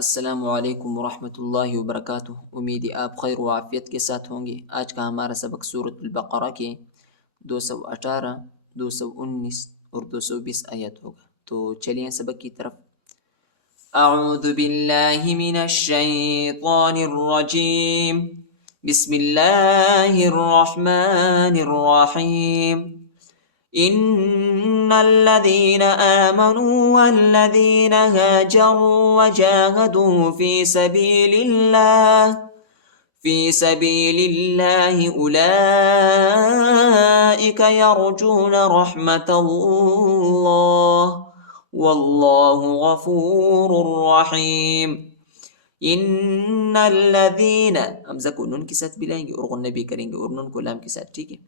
अस्सलामुअलैकुम वरहमतुल्लाहि वबरकातुहू। उम्मीद है आप खैर व आफियत के साथ होंगे। आज का हमारा सबक सूरतुल बक़रा के 218, 219 और 220 आयत होगा। तो चलिए सबक की तरफ। अऊज़ु बिल्लाहि मिनश शैतानिर रजीम। बिस्मिल्लाहिर रहमानिर रहीम। इन्नल्लज़ीना आमनू वल्लज़ीना हाजरू वजाहदू फ़ी सबीलिल्लाहि उलाइका यरजूना रहमतल्लाह वल्लाहु गफूरुर रहीम। इन्नल्लज़ीना, हमज़ा को नून के साथ मिलाएंगे और गुन्ना भी करेंगे और नून को लाम के साथ, ठीक है।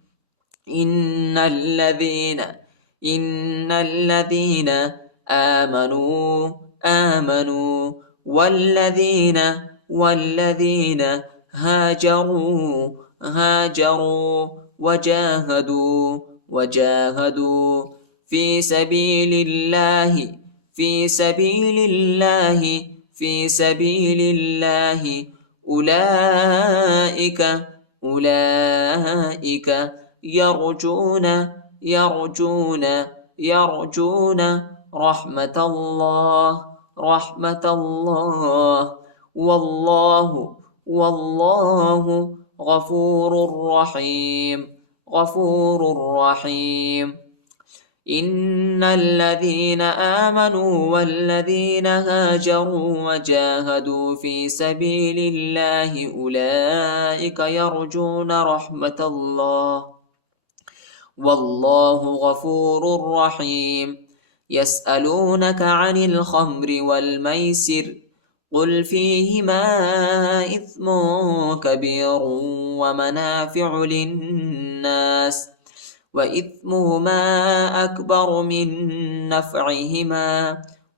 इन्नल्लज़ीना, इन्नल्लज़ीना आमनू, आमनू, वल्लज़ीना, वल्लज़ीना हाजरू, हाजरू, वजाहदू, वजाहदू फ़ी सबीलिल्लाहि, फ़ी सबीलिल्लाहि, फ़ी सबीलिल्लाहि उलाइका, उलाइका यरजून, यरजून, यरजून रहमतल्लाह, रहमतल्लाह वल्लाहु, वल्लाहु गफूरुर रहीम, गफूरुर रहीम। इन्नल्लज़ीना आमनू वल्लज़ीना हाजरू वजाहदू फ़ी सबीलिल्लाहि उलाइका यरजूना रहमतल्लाह वल्लाहु गफूरुर रहीम। यसअलूनका अनिल खम्रि वल मैसिर कुल फ़ीहिमा इस्मुन कबीरुन व मनाफ़िउ लिन्नास व इस्मुहुमा अकबरु मिन नफ़इहिमा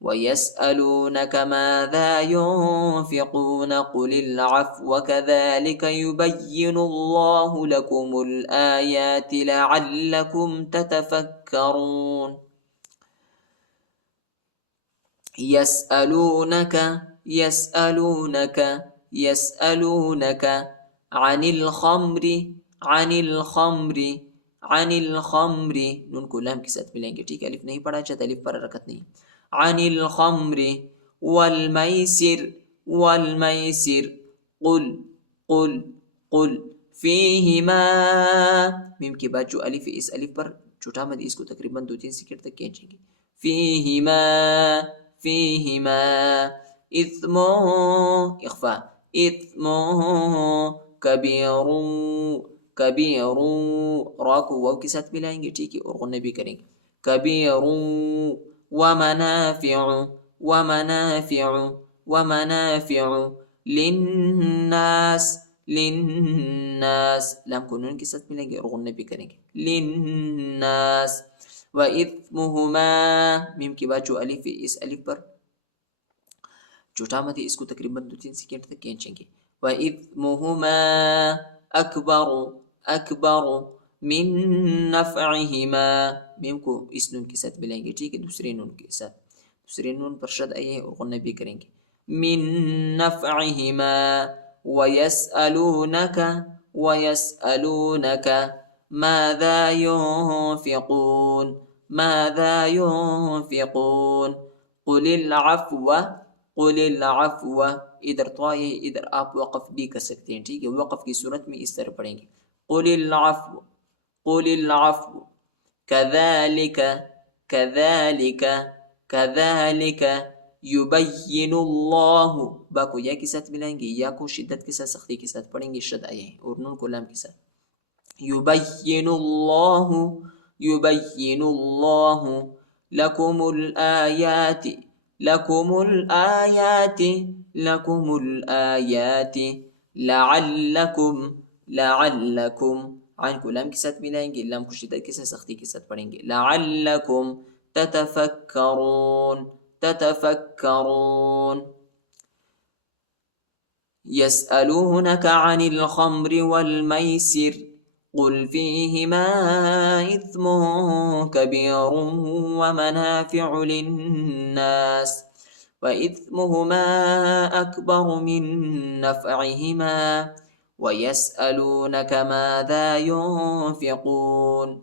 वयस्अलूनका माज़ा युन्फ़िक़ून क़ुलिल अफ़्व कज़ालिक युबय्यिनुल्लाहु लकुमुल आयाति लअल्लकुम ततफ़क्करून। यसअलूनका, यसअलूनका, यसअलूनका अनिल खम्रि, अनिल खम्रि, अनिल खम्रि, नून को लाम के साथ मिलेंगे, ठीक है। अलिफ नहीं पढ़ा चाहता, अलिफ पर हरकत नहीं। अनिल खम्रि वल मैसिर, वल मैसिर कुल, कुल, कुल फ़ीहिमा, मीम के बाद जो अलिफ है इस अलिफ पर छोटा मद इसको तकरीबन 2-3 सेकंड तक खींचेंगे। फ़ीहिमा, फ़ीहिमा इस्मुन, इख्फा, इस्मुन कबीरुन, कबीरुन, रा को वाव के साथ मिलाएंगे, ठीक है, और गुन्ना भी करेंगे। कबीरुन व मनाफ़िउ, व मनाफ़िउ, व मनाफ़िउ लिन्नास, लिन्नास, लाम को नून के साथ मिलाएंगे और गुन्ना भी करेंगे। लिन्नास व इस्मुहुमा, मीम के बाद जो अलिफ है इस अलिफ पर छोटा मद है इसको तकरीबन 2-3 सेकंड तक खींचेंगे। व इस्मुहुमा अकबरु, अकबरु मिन नफ़इहिमा, मीम को इस नून के साथ मिलाएंगे, ठीक है, दूसरे नून के साथ, दूसरे नून पर शद आई है और गुन्ना भी करेंगे। मिन नफ़इहिमा वयस्अलूनका, वयस्अलूनका माज़ा युन्फ़िक़ून, माज़ा युन्फ़िक़ून क़ुलिल अफ़्व, क़ुलिल अफ़्व, इधर तो है, इधर आप वक़फ़ भी कर सकते हैं, ठीक है। वक़फ़ की सूरत में इस तरह पढ़ेंगे। क़ुलिल अफ़्व, क़ुलिल अफ़्व कज़ालिक, कज़ालिक, कज़ालिक युबय्यिनुल्लाहु, बा को या के साथ मिलाएंगे, या को शिद्दत के साथ सख्ती के साथ पढ़ेंगे, शद आए हैं, और नून को लाम के साथ। युबय्यिनुल्लाहु, युबय्यिनुल्लाहु लकुमुल आयाति, लकुमुल आयाति, लकुमुल आयाति लअल्लकुम, लअल्लकुम, आइन को लाम के साथ मिलाएंगे, लाम को शिद्दत के साथ सख्ती के साथ पढ़ेंगे। लअल्लकुम ततफ़क्करून, ततफ़क्करून। यसअलूनका अनिल खम्रि वल मैसिर कुल फ़ीहिमा इस्मुन कबीरुन व मनाफ़िउ लिन्नास وإثمهما أكبر من نفعهما ويسألونك ماذا ينفقون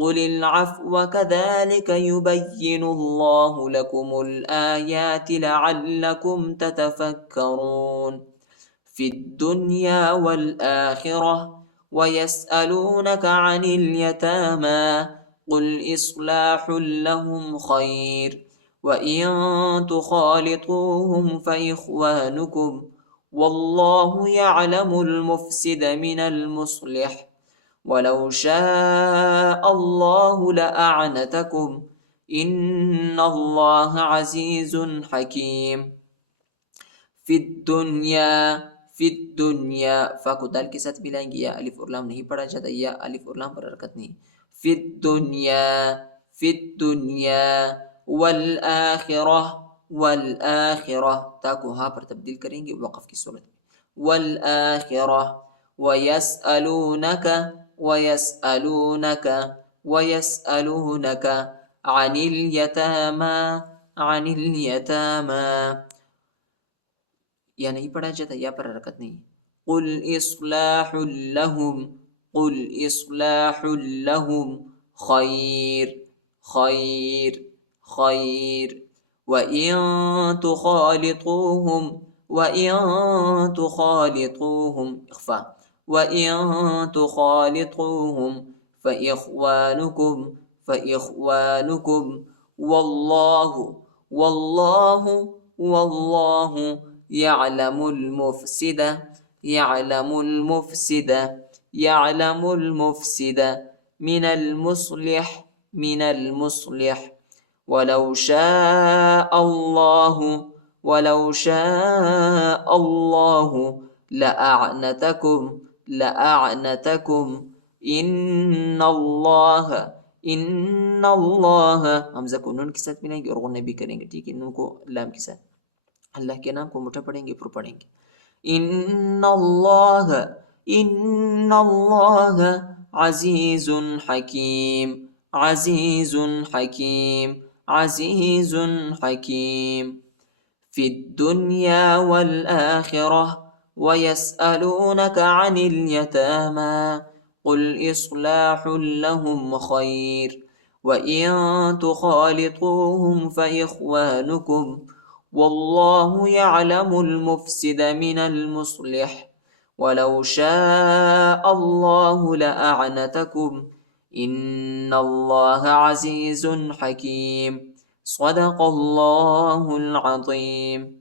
قل العفو كذلك يبين الله لكم الآيات لعلكم تتفكرون في الدنيا والآخرة ويسألونك عن اليتامى قل إصلاح لهم خير وإن تخالطوهم فإخوانكم والله يعلم المفسد من المصلح ولو شاء الله لأعنتكم إن الله عزيز حكيم في الدنيا فا को दाल के साथ मिलाएंगे या अलिफ और लाम नहीं पढ़ा जाता या अलिफ और लाम पर हरकत नहीं في الدنيا والآخرة تا को हा पर तब्दील करेंगे वक़फ़ की सूरत में والآخرة ويسألونك عن اليتامى या नहीं पढ़ा जाता या पर हरकत नहीं قل إصلاح لهم خير وإن تخالطوهم فإخوانكم والله يعلم المفسد من المصلح ولو شاء الله لأعنتكم إن الله हमजा को नून के साथ मिलाएंगे और गुन्ने भी करेंगे ठीक है नून को लाम के साथ अल्लाह के नाम को मोटा पढ़ेंगे फिर पढ़ेंगे إن الله عزيز حكيم في الدنيا والآخرة ويسألونك عن اليتامى قل إصلاح لهم خير وإن تخالطوهم فإخوانكم والله يعلم المفسد من المصلح ولو شاء الله لأعنتكم إن الله عزيز حكيم صدق الله العظيم